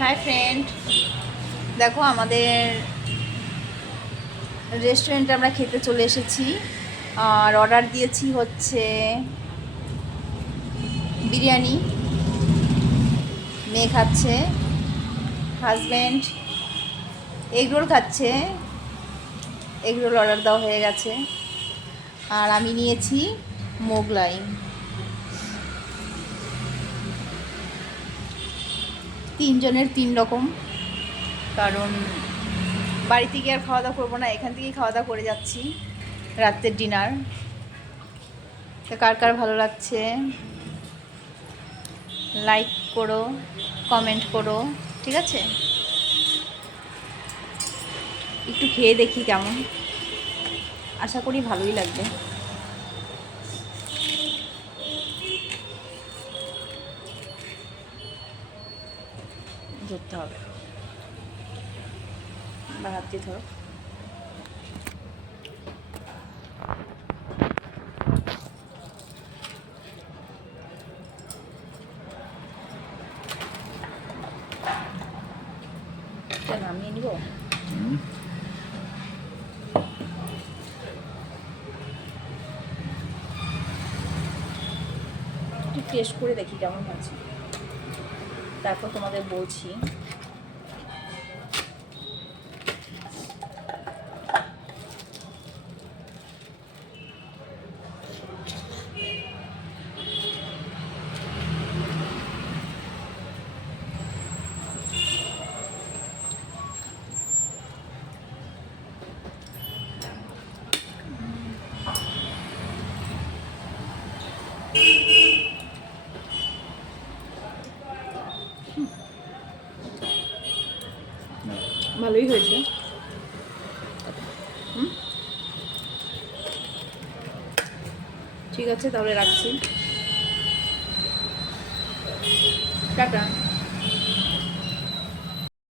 Hi friend, দেখো আমাদের রেস্টুরেন্টে আমরা খেতে চলে এসেছি। আর অর্ডার দিয়েছি হচ্ছে বিরিয়ানি। মেয়ে খাচ্ছে, হাজব্যান্ড এগরোল খাচ্ছে। এগরোল অর্ডার দেওয়া হয়ে গেছে। আর আমি নিয়েছি মোগলাই। তিনজনের তিন রকম, কারণ বাড়ি থেকে আর খাওয়া দাওয়া করবো না, এখান থেকেই খাওয়া দাওয়া করে যাচ্ছি রাত্রের ডিনার। তো কার কার ভালো লাগছে লাইক করো, কমেন্ট করো, ঠিক আছে? একটু খেয়ে দেখি কেমন, আশা করি ভালোই লাগবে। ধরতে হবে বা হাত দিয়ে ধরো। নামিয়ে নিব। একটু টেস্ট করে দেখি কেমন আছে, তারপর তোমাদের বলছি। ভালোই হয়েছে। ঠিক আছে, তাহলে রাখছি, টাটা।